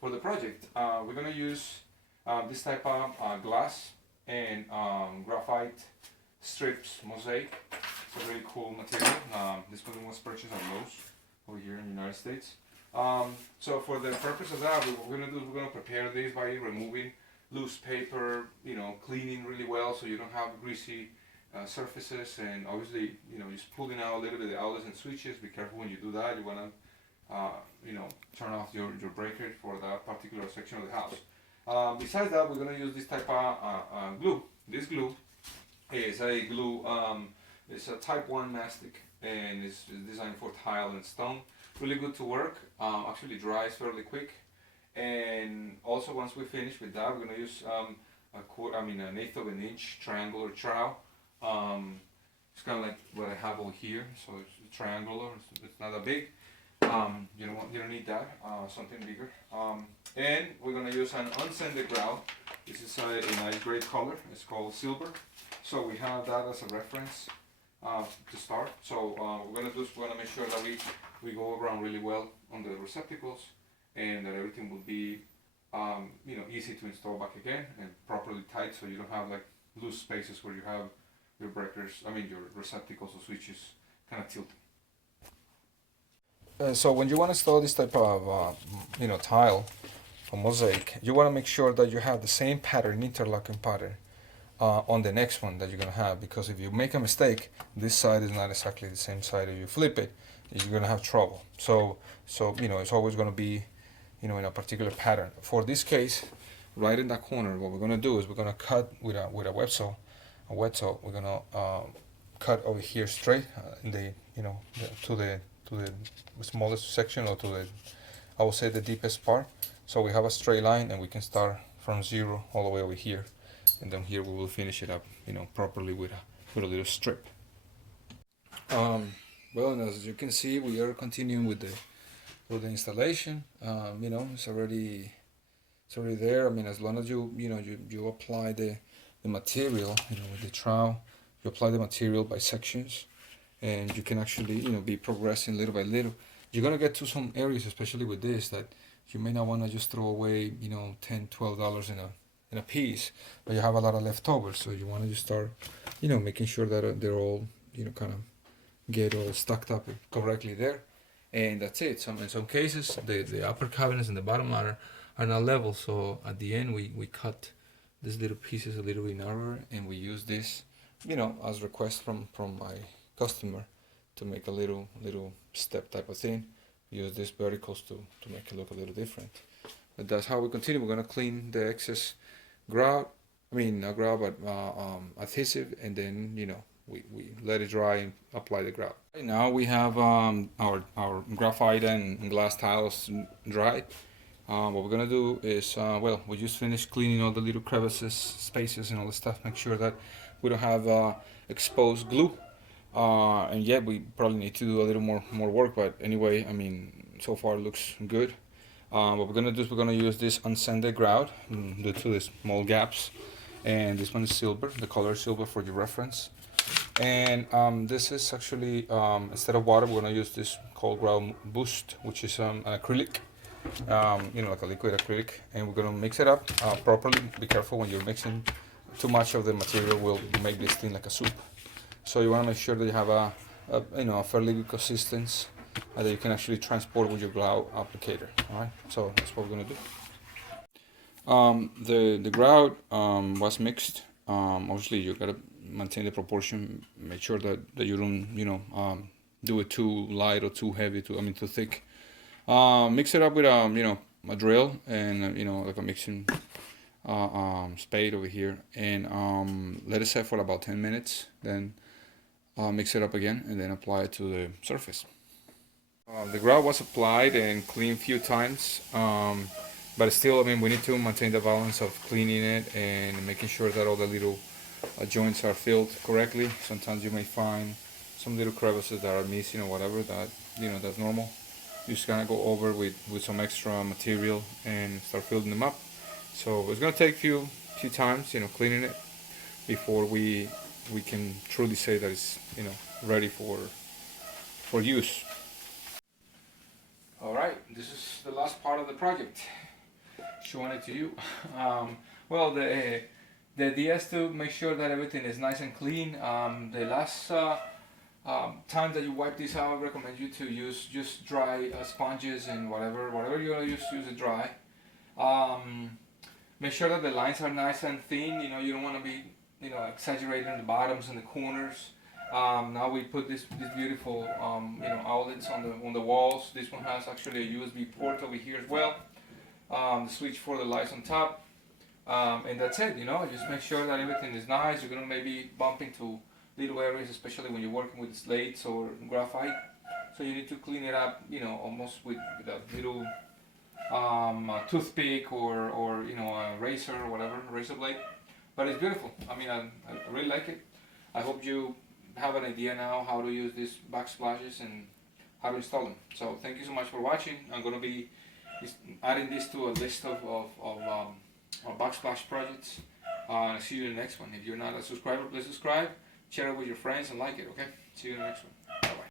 for the project, we're gonna use this type of glass and graphite strips mosaic. It's a very cool material. This one was purchased at Lowe's over here in the United States. So for the purpose of that, what we're gonna do is we're gonna prepare this by removing loose paper, cleaning really well so you don't have greasy surfaces, and obviously, just pulling out a little bit of the outlets and switches. Be careful when you do that. You wanna, turn off your breaker for that particular section of the house. Besides that, we're gonna use this type of glue. This glue is a glue, it's a type 1 mastic, and it's designed for tile and stone. Really good to work, actually dries fairly quick. And also once we finish with that, we're gonna use an eighth of an inch triangular trowel. It's kind of like what I have over here, so it's triangular, it's not that big. You don't need that, something bigger. And we're gonna use an unsanded grout. This is a nice gray color, it's called silver. So we have that as a reference to start. So we're gonna make sure that we go around really well on the receptacles, and that everything will be easy to install back again and properly tight, so you don't have like loose spaces where you have your your receptacles or switches kind of tilted. So when you want to install this type of tile or mosaic, you want to make sure that you have the same pattern, interlocking pattern, on the next one that you're gonna have, because if you make a mistake, this side is not exactly the same side. If you flip it, you're gonna have trouble. So it's always gonna be in a particular pattern. For this case, right in that corner, what we're gonna do is we're gonna cut with a wet saw. We're gonna cut over here straight in the to the smallest section, or to the, I would say, the deepest part. So we have a straight line, and we can start from zero all the way over here, and then here we will finish it up properly with a little strip. Well, and as you can see, we are continuing with the installation. It's already there. I mean, as long as you apply the material, with the trowel, you apply the material by sections, and you can actually be progressing little by little. You're gonna get to some areas, especially with this, that you may not want to just throw away $10-12 in a piece, but you have a lot of leftovers, so you want to just start making sure that they're all kind of get all stacked up correctly there, and that's it. In some cases, the upper cabinets and the bottom are not level, so at the end we cut these little pieces a little bit narrower, and we use this as request from my customer to make a little step type of thing. Use these verticals to make it look a little different. But that's how we continue. We're gonna clean the excess grout. Not grout, but adhesive, and then we let it dry and apply the grout. Right now we have our graphite and glass tiles dried. What we're gonna do is we just finished cleaning all the little crevices, spaces, and all the stuff. Make sure that we don't have exposed glue. And yet we probably need to do a little more work, but anyway, so far it looks good. What we're gonna do is we're gonna use this unsanded grout due to the small gaps, and this one is silver, the color is silver for your reference. And this is actually, instead of water, we're gonna use this cold grout boost, which is an acrylic, like a liquid acrylic, and we're gonna mix it up properly. Be careful when you're mixing too much of the material, will make this thing like a soup. So you want to make sure that you have a fairly good consistency that you can actually transport with your grout applicator. All right, so that's what we're gonna do. The grout was mixed. Obviously, you gotta maintain the proportion. Make sure that you don't do it too light or too heavy, too thick. Mix it up with a drill and like a mixing spade over here, and let it set for about 10 minutes. Then mix it up again, and then apply it to the surface. The grout was applied and cleaned a few times, but still, we need to maintain the balance of cleaning it and making sure that all the little joints are filled correctly. Sometimes you may find some little crevices that are missing or whatever. That's normal. You just kind of go over with some extra material and start filling them up. So it's gonna take a few times, cleaning it before we can truly say that it's ready for use. All right, this is the last part of the project. showing it to you. Well, the idea is to make sure that everything is nice and clean. The last time that you wipe this out, I recommend you to use just dry sponges and whatever you're gonna use it dry. Um, Make sure that the lines are nice and thin. You don't want to be exaggerating the bottoms and the corners. Now we put this beautiful outlets on the walls. This one has actually a USB port over here as well. The switch for the lights on top. And that's it. Just make sure that everything is nice. You're gonna maybe bump into little areas, especially when you're working with slates or graphite. So you need to clean it up. Almost with a little a toothpick or a razor or whatever, razor blade. But it's beautiful. I really like it. I hope you have an idea now how to use these backsplashes and how to install them. So thank you so much for watching. I'm going to be adding this to a list of backsplash projects. And I'll see you in the next one. If you're not a subscriber, please subscribe, share it with your friends, and like it. Okay? See you in the next one.